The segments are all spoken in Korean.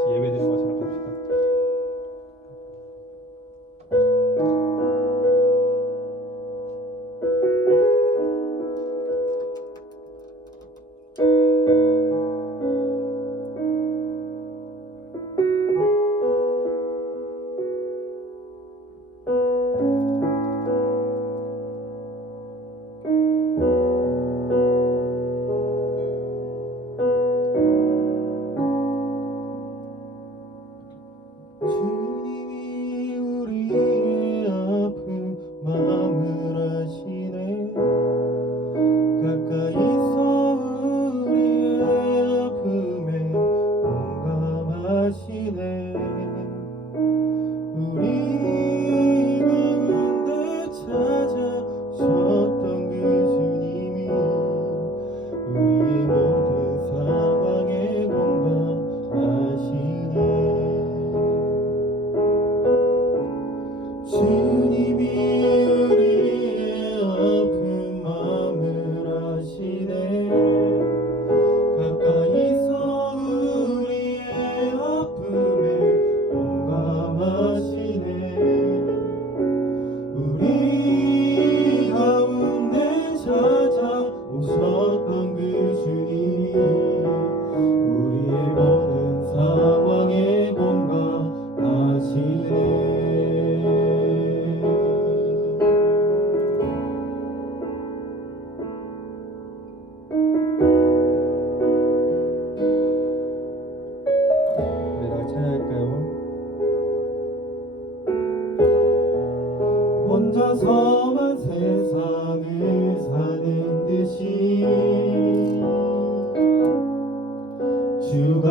같이 예배드리는 것처럼 합시다. 주님이 우리의 아픈 마음을 아시네. 가까이서 우리의 아픔에 공감하시네. 우리 가운데 찾아오셨던 그 주님이 우리의 모든 상황에 공감하시네. 주님이 우리의 아픈 마음을 아시네. 가까이서 우리의 아픔에 공감하시네. 우리 가운데 찾아오셨던 그 주님이 우리의 모든 상황에 공감하시네. 혼자서만 세상을 사는 듯이 주가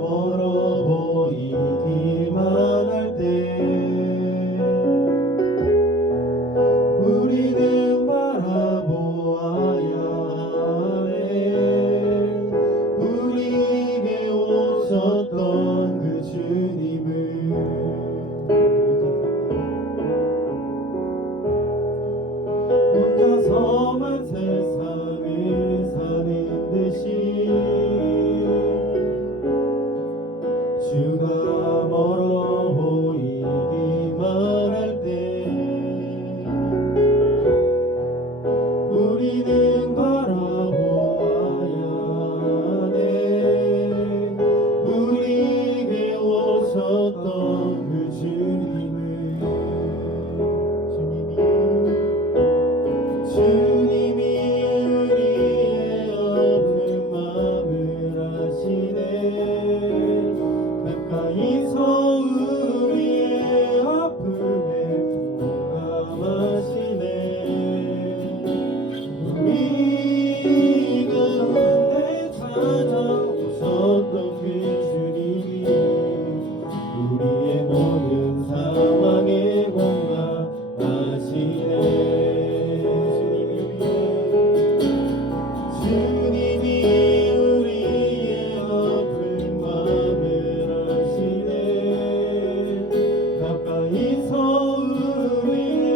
멀어 보이기만 할 때 우리는 바라보아야 하네. 우리에게 오셨던 그 주님을 혼자서만 세상을 사는 듯이 주가 멀어 보이기만 할 때 우리는 바라보아야 하네. 우리에게 오셨던 그 주님을 주님이 우리의 아픈 마음을 아시네. 가까이서 우리의 아픔에 공감하시네. 우리 가운데 찾아오셨던 그 주님이 우리의 모든 상황에 공감하시네. 주님이 우리의 아픈 마음을 아시네. 가까이서 우리의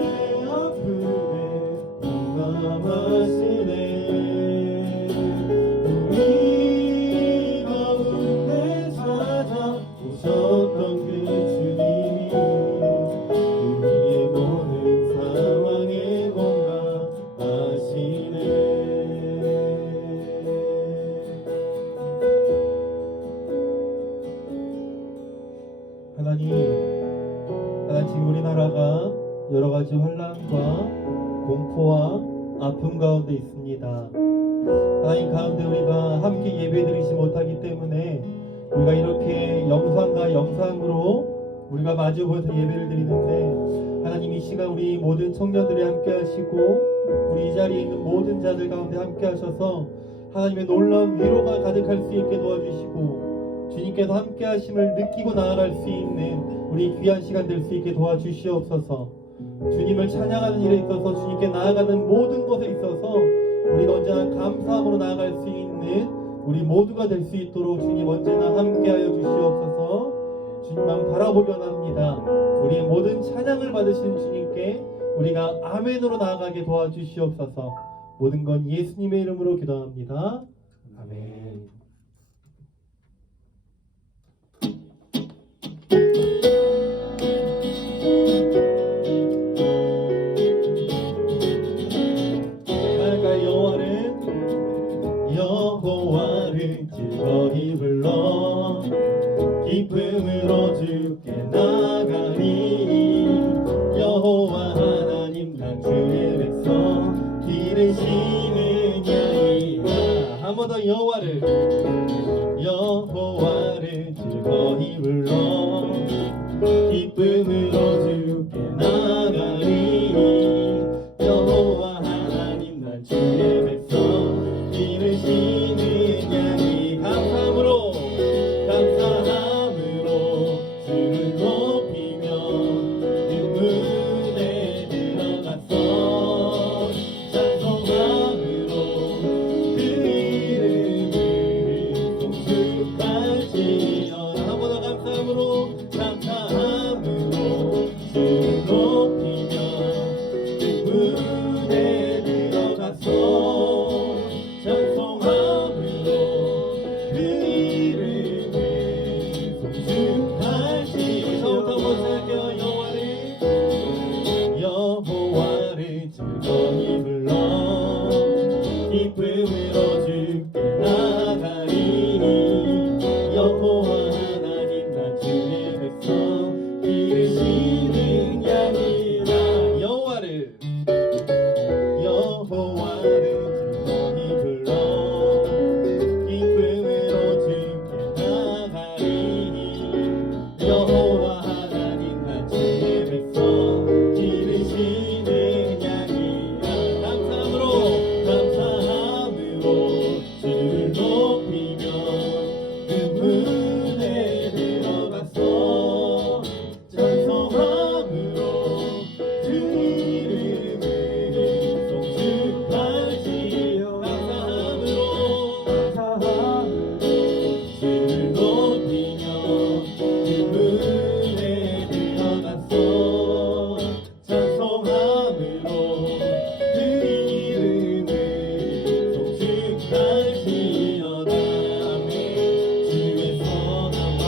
아픔에 공감하시네. 우리 가운데 찾아오셨던 그 주님이 우리의 모든 상황에 공감하시네. 하나님 지금 우리나라가 여러 가지 혼란과 공포와 아픔 가운데 있습니다. 하나님 가운데 우리가 함께 예배드리지 못하기 때문에 우리가 이렇게 영상과 영상으로 우리가 마주보면서 예배를 드리는데 하나님 이 시간 우리 모든 청년들이 함께 하시고 우리 이 자리에 있는 모든 자들 가운데 함께 하셔서 하나님의 놀라운 위로가 가득할 수 있게 도와주시고 주님께서 함께 하심을 느끼고 나아갈 수 있는 우리 귀한 시간 될 수 있게 도와주시옵소서. 주님을 찬양하는 일에 있어서 주님께 나아가는 모든 것에 있어서 우리가 언제나 감사함으로 나아갈 수 있는 우리 모두가 될 수 있도록 주님 언제나 함께하여 주시옵소서. 주님만 바라보려 합니다. 우리의 모든 찬양을 받으신 주님께 우리가 아멘으로 나아가게 도와주시옵소서. 모든 건 예수님의 이름으로 기도합니다. 아멘. 기쁨으로 주께 나가리. 여호와 하나님 난 주의 백성 기르시는 양이라. 한 번 더 여호와를 즐거이 불러 기쁨으로 주께 나가리. 여호와 하나님 난 주의 백성 기르시는 양이. 감사함으로 주를 높이며 그 문에 들어갔어. 찬송함으로 그 이름을 송축할지어다. 한 번 더 감사함으로 주를 높이며 그 문에 들어갔어. 찬송함으로 그 이름을 송축할지어다. 처음부터 한번 쓸게요. 여호와를 즐거이 불러 기쁨으로 주께 나가리. 여호와 하나님 난 주의 백성 기르시는 양이라. 여호와를 즐거이 불러 기쁨으로 주께 나가리. 여호와 하나님 난 주의 백성 기르시는 양이라. 감사함으로 주를 높이며 그 문에 들어갔어. 찬송함으로 그 이름을 송축할지어. 감사함으로 주를 높이며 그 문에 들어갔어. 찬송함으로 그 이름을 송축할지어다. 아멘. 주의 선함과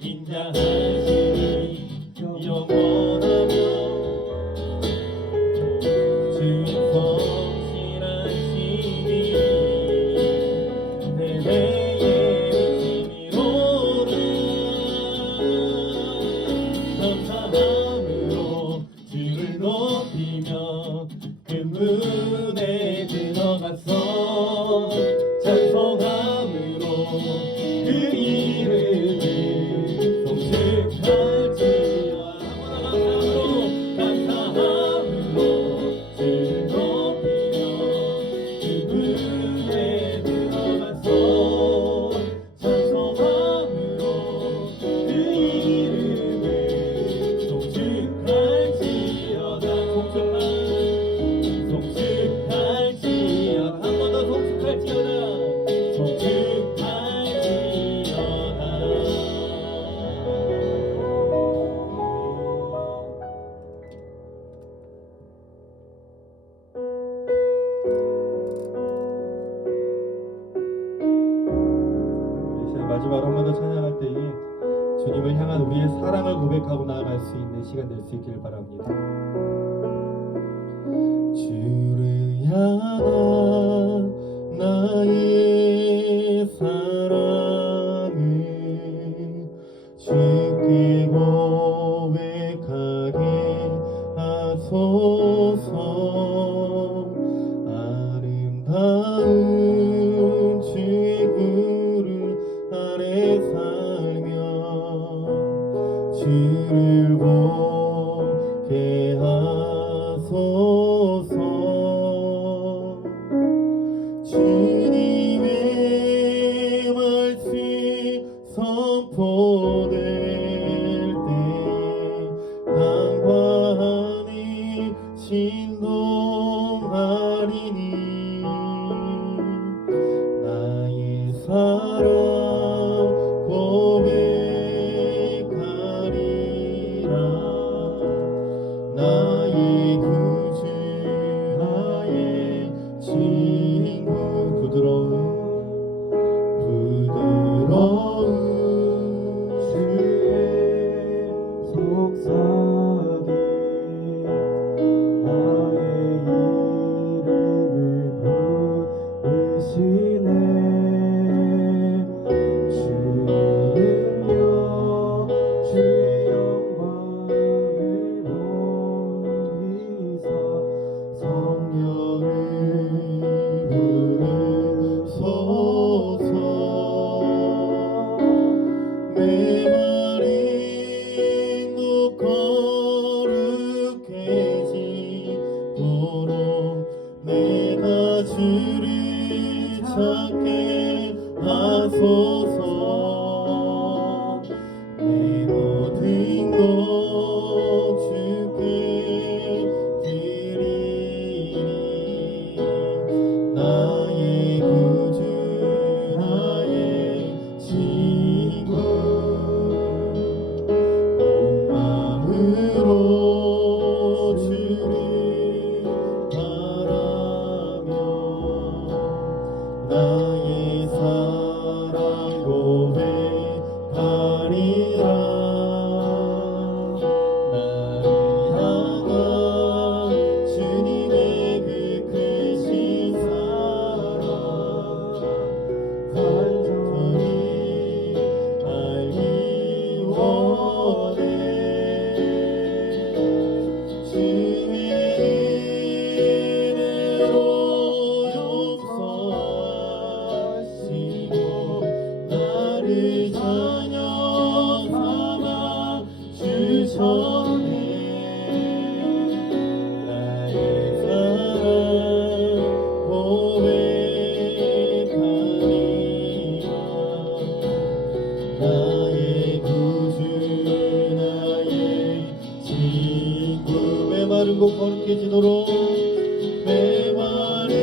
인자하시니 영원하며 주의 성실하시니 내내의 힘이로라. 감사함으로 주를 높이며 그 문에 들어갔어. 찬송함으로 그 이름을 송축할지어다. 감사함으로 주를 높이며 그 문에 들어갔어. 찬송함으로 그 이름을 송축할지어다. 송축할지어다. 한 번 더 송축할지어다. 마지막으로 한 번 더 찬양할 때에 주님을 향한 우리의 사랑을 고백하고 나아갈 수 있는 시간 될 수 있기를 바랍니다. 주를 향한 나의 사랑을 주께 고백하게 하소서. 아름다운 주의 구름 아래 살며 주를 보게 하소서. 주님의 말씀 선포될 때 땅과 하늘 진동하리니 나의 사랑 고백하리라. 나의 구주 나의 친구. 부드러운 주의 내 말이 꼭 거룩해지도록 내가 주를 찾게 하소서. 내 모든 것 주께 드리니 나의 구주 나의 친구 온 마음으로 주를 바라며 나의 사랑 고백하리라. 나를 향한 주님의 그 크신 사랑 간절히 알기 원해. 주의 은혜로 용서하시고 나를 자녀 삼아 주셨네. 나의 사랑 고백하리라. 나의 구주 나의 친구 메마른 곳 거룩해지도록 메마른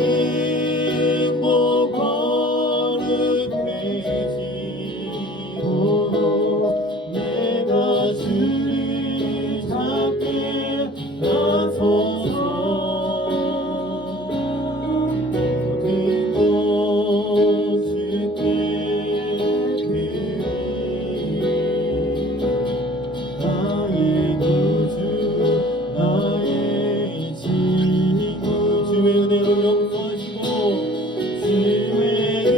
곳 거룩해지도록 내가 주를 찾게 하소서. 모든 것 주께 드리니 나의 구주 나의 친구 주의 은혜로 용서하시고 주의 은혜로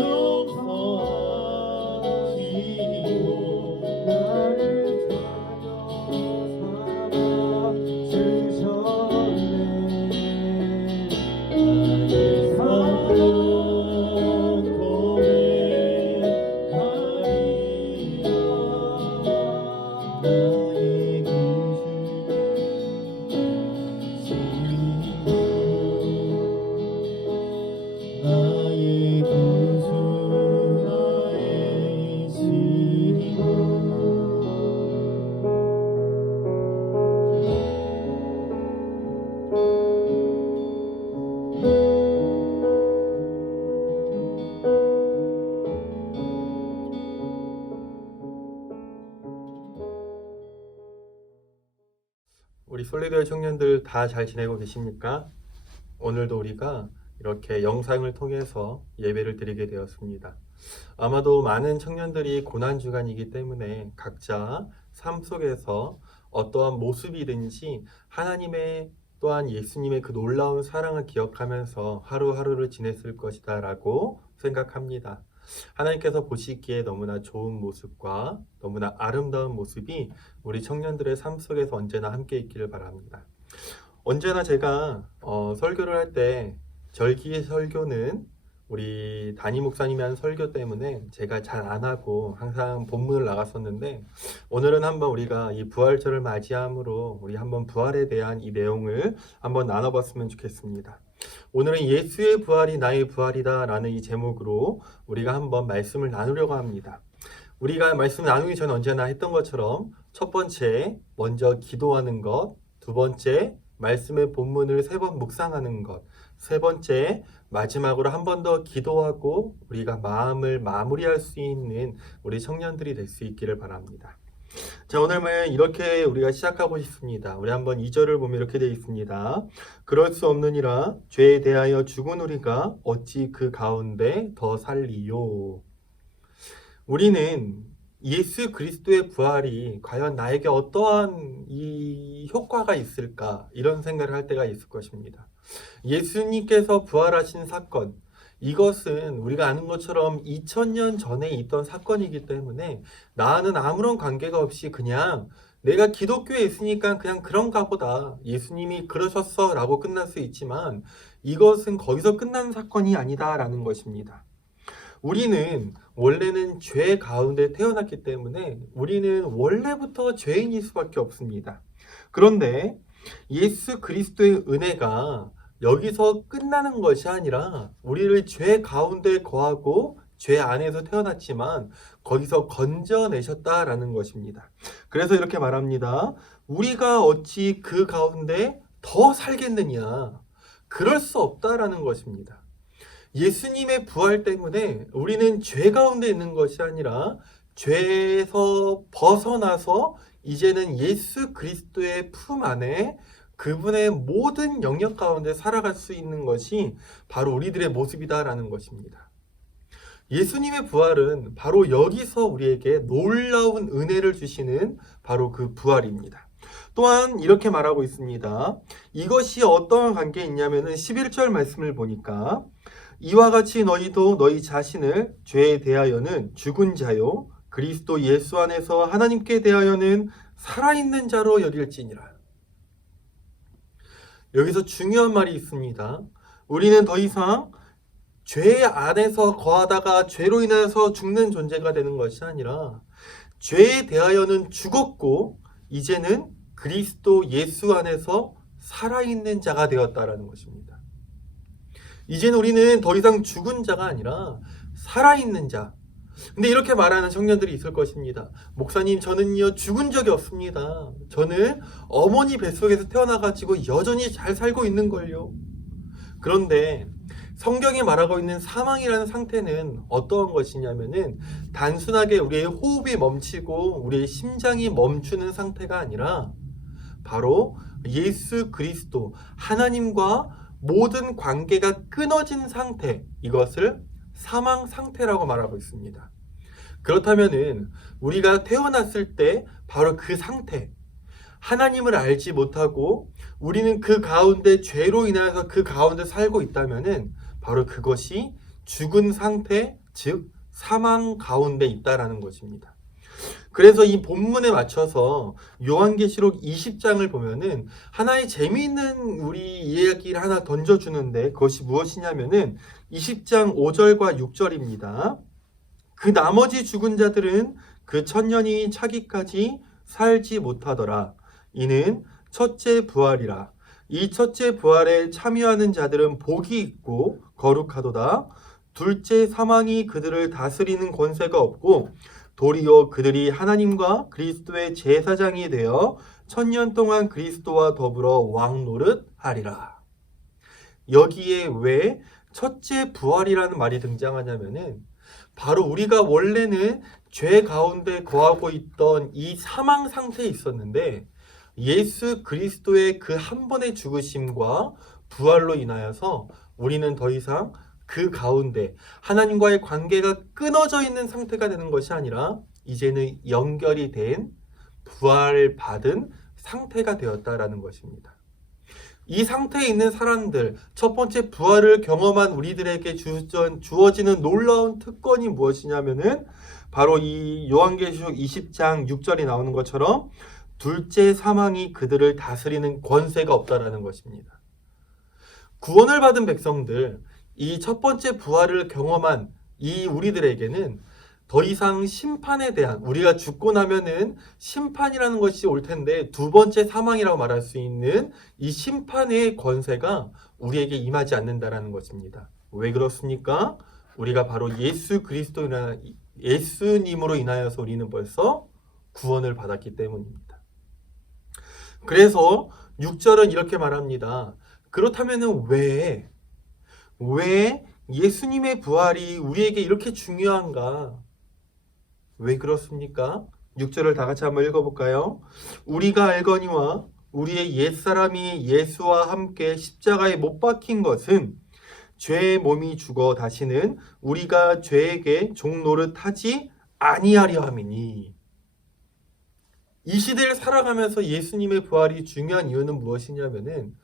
용서하시고 나를 자녀 삼아 주셨네. 나의 사랑 고백하리라. 나의 구주 친구 나의 구주 나의 친구 우리 솔리드의 청년들 다 잘 지내고 계십니까? 오늘도 우리가 이렇게 영상을 통해서 예배를 드리게 되었습니다. 아마도 많은 청년들이 고난주간이기 때문에 각자 삶 속에서 어떠한 모습이든지 하나님의 또한 예수님의 그 놀라운 사랑을 기억하면서 하루하루를 지냈을 것이다 라고 생각합니다. 하나님께서 보시기에 너무나 좋은 모습과 너무나 아름다운 모습이 우리 청년들의 삶 속에서 언제나 함께 있기를 바랍니다. 언제나 제가 설교를 할 때 절기의 설교는 우리 담임 목사님이 한 설교 때문에 제가 잘 안 하고 항상 본문을 나갔었는데, 오늘은 한번 우리가 이 부활절을 맞이함으로 우리 한번 부활에 대한 이 내용을 한번 나눠봤으면 좋겠습니다. 오늘은 예수의 부활이 나의 부활이다 라는 이 제목으로 우리가 한번 말씀을 나누려고 합니다. 우리가 말씀 나누기 전에 언제나 했던 것처럼 첫 번째 먼저 기도하는 것, 두 번째 말씀의 본문을 3번 묵상하는 것, 세 번째 마지막으로 한 번 더 기도하고 우리가 마음을 마무리할 수 있는 우리 청년들이 될 수 있기를 바랍니다. 자, 오늘은 이렇게 우리가 시작하고 싶습니다. 우리 한번 2절을 보면 이렇게 되어 있습니다. 그럴 수 없느니라 죄에 대하여 죽은 우리가 어찌 그 가운데 더 살리요. 우리는 예수 그리스도의 부활이 과연 나에게 어떠한 이 효과가 있을까, 이런 생각을 할 때가 있을 것입니다. 예수님께서 부활하신 사건, 이것은 우리가 아는 것처럼 2000년 전에 있던 사건이기 때문에 나는 아무런 관계가 없이 그냥 내가 기독교에 있으니까 그냥 그런가 보다, 예수님이 그러셨어 라고 끝날 수 있지만 이것은 거기서 끝난 사건이 아니다라는 것입니다. 우리는 원래는 죄 가운데 태어났기 때문에 우리는 원래부터 죄인일 수밖에 없습니다. 그런데 예수 그리스도의 은혜가 여기서 끝나는 것이 아니라 우리를 죄 가운데 거하고 죄 안에서 태어났지만 거기서 건져내셨다라는 것입니다. 그래서 이렇게 말합니다. 우리가 어찌 그 가운데 더 살겠느냐? 그럴 수 없다라는 것입니다. 예수님의 부활 때문에 우리는 죄 가운데 있는 것이 아니라 죄에서 벗어나서 이제는 예수 그리스도의 품 안에 그분의 모든 영역 가운데 살아갈 수 있는 것이 바로 우리들의 모습이다라는 것입니다. 예수님의 부활은 바로 여기서 우리에게 놀라운 은혜를 주시는 바로 그 부활입니다. 또한 이렇게 말하고 있습니다. 이것이 어떠한 관계에 있냐면은 11절 말씀을 보니까 이와 같이 너희도 너희 자신을 죄에 대하여는 죽은 자요 그리스도 예수 안에서 하나님께 대하여는 살아있는 자로 여길지니라. 여기서 중요한 말이 있습니다. 우리는 더 이상 죄 안에서 거하다가 죄로 인해서 죽는 존재가 되는 것이 아니라 죄에 대하여는 죽었고 이제는 그리스도 예수 안에서 살아있는 자가 되었다라는 것입니다. 이제는 우리는 더 이상 죽은 자가 아니라 살아있는 자. 근데 이렇게 말하는 청년들이 있을 것입니다. 목사님, 저는요 죽은 적이 없습니다. 저는 어머니 뱃속에서 태어나가지고 여전히 잘 살고 있는걸요. 그런데 성경이 말하고 있는 사망이라는 상태는 어떠한 것이냐면은 단순하게 우리의 호흡이 멈추고 우리의 심장이 멈추는 상태가 아니라 바로 예수 그리스도 하나님과 모든 관계가 끊어진 상태, 이것을 사망 상태라고 말하고 있습니다. 그렇다면은 우리가 태어났을 때 바로 그 상태, 하나님을 알지 못하고 우리는 그 가운데 죄로 인하여서 그 가운데 살고 있다면은 바로 그것이 죽은 상태, 즉 사망 가운데 있다라는 것입니다. 그래서 이 본문에 맞춰서 요한계시록 20장을 보면은 하나의 재미있는 우리 이야기를 하나 던져주는데 그것이 무엇이냐면은 20장 5절과 6절입니다. 그 나머지 죽은 자들은 그 천년이 차기까지 살지 못하더라. 이는 첫째 부활이라. 이 첫째 부활에 참여하는 자들은 복이 있고 거룩하도다. 둘째 사망이 그들을 다스리는 권세가 없고 도리어 그들이 하나님과 그리스도의 제사장이 되어 천년 동안 그리스도와 더불어 왕노릇하리라. 여기에 왜 첫째 부활이라는 말이 등장하냐면은 바로 우리가 원래는 죄 가운데 거하고 있던 이 사망 상태에 있었는데 예수 그리스도의 그 한 번의 죽으심과 부활로 인하여서 우리는 더 이상 그 가운데 하나님과의 관계가 끊어져 있는 상태가 되는 것이 아니라 이제는 연결이 된 부활받은 상태가 되었다라는 것입니다. 이 상태에 있는 사람들, 첫 번째 부활을 경험한 우리들에게 주어지는 놀라운 특권이 무엇이냐면은 바로 이 요한계시록 20장 6절이 나오는 것처럼 둘째 사망이 그들을 다스리는 권세가 없다라는 것입니다. 구원을 받은 백성들, 이 첫 번째 부활을 경험한 이 우리들에게는 더 이상 심판에 대한, 우리가 죽고 나면은 심판이라는 것이 올 텐데 두 번째 사망이라고 말할 수 있는 이 심판의 권세가 우리에게 임하지 않는다라는 것입니다. 왜 그렇습니까? 우리가 바로 예수 그리스도나 예수님으로 인하여서 우리는 벌써 구원을 받았기 때문입니다. 그래서 6절은 이렇게 말합니다. 그렇다면은 왜 예수님의 부활이 우리에게 이렇게 중요한가? 왜 그렇습니까? 6절을 다 같이 한번 읽어볼까요? 우리가 알거니와 우리의 옛사람이 예수와 함께 십자가에 못 박힌 것은 죄의 몸이 죽어 다시는 우리가 죄에게 종노릇하지 아니하려 함이니. 이 시대를 살아가면서 예수님의 부활이 중요한 이유는 무엇이냐면은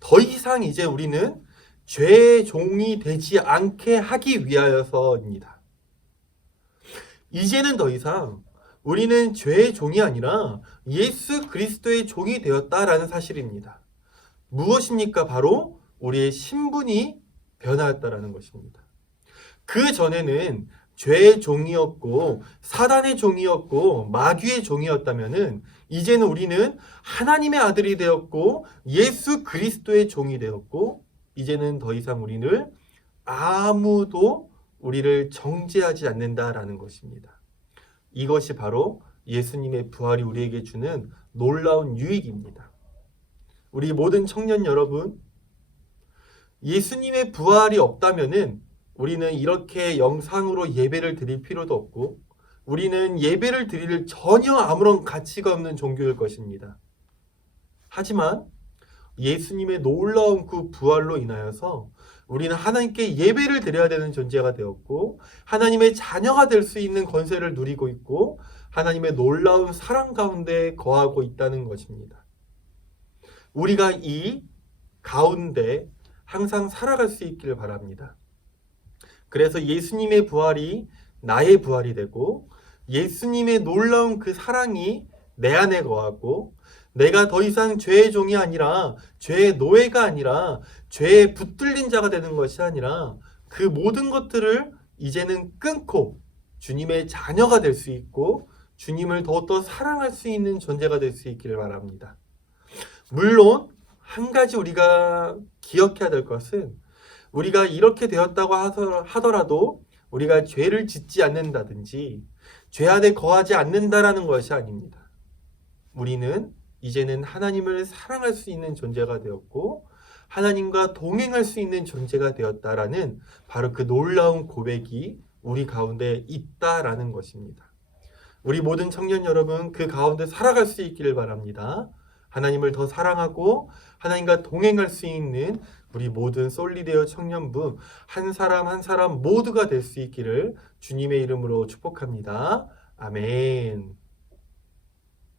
더 이상 이제 우리는 죄의 종이 되지 않게 하기 위하여서입니다. 이제는 더 이상 우리는 죄의 종이 아니라 예수 그리스도의 종이 되었다라는 사실입니다. 무엇입니까? 바로 우리의 신분이 변화했다라는 것입니다. 그 전에는 죄의 종이었고 사단의 종이었고 마귀의 종이었다면은 이제는 우리는 하나님의 아들이 되었고 예수 그리스도의 종이 되었고 이제는 더 이상 우리를 아무도 우리를 정죄하지 않는다라는 것입니다. 이것이 바로 예수님의 부활이 우리에게 주는 놀라운 유익입니다. 우리 모든 청년 여러분, 예수님의 부활이 없다면은 우리는 이렇게 영상으로 예배를 드릴 필요도 없고 우리는 예배를 드릴 전혀 아무런 가치가 없는 종교일 것입니다. 하지만 예수님의 놀라운 그 부활로 인하여서 우리는 하나님께 예배를 드려야 되는 존재가 되었고 하나님의 자녀가 될 수 있는 권세를 누리고 있고 하나님의 놀라운 사랑 가운데 거하고 있다는 것입니다. 우리가 이 가운데 항상 살아갈 수 있기를 바랍니다. 그래서 예수님의 부활이 나의 부활이 되고 예수님의 놀라운 그 사랑이 내 안에 거하고 내가 더 이상 죄의 종이 아니라 죄의 노예가 아니라 죄에 붙들린 자가 되는 것이 아니라 그 모든 것들을 이제는 끊고 주님의 자녀가 될 수 있고 주님을 더욱더 사랑할 수 있는 존재가 될 수 있기를 바랍니다. 물론 한 가지 우리가 기억해야 될 것은 우리가 이렇게 되었다고 하더라도 우리가 죄를 짓지 않는다든지 죄 안에 거하지 않는다라는 것이 아닙니다. 우리는 이제는 하나님을 사랑할 수 있는 존재가 되었고 하나님과 동행할 수 있는 존재가 되었다라는 바로 그 놀라운 고백이 우리 가운데 있다라는 것입니다. 우리 모든 청년 여러분 그 가운데 살아갈 수 있기를 바랍니다. 하나님을 더 사랑하고 하나님과 동행할 수 있는 우리 모든 솔리데어 청년부 한 사람 한 사람 모두가 될 수 있기를 주님의 이름으로 축복합니다. 아멘.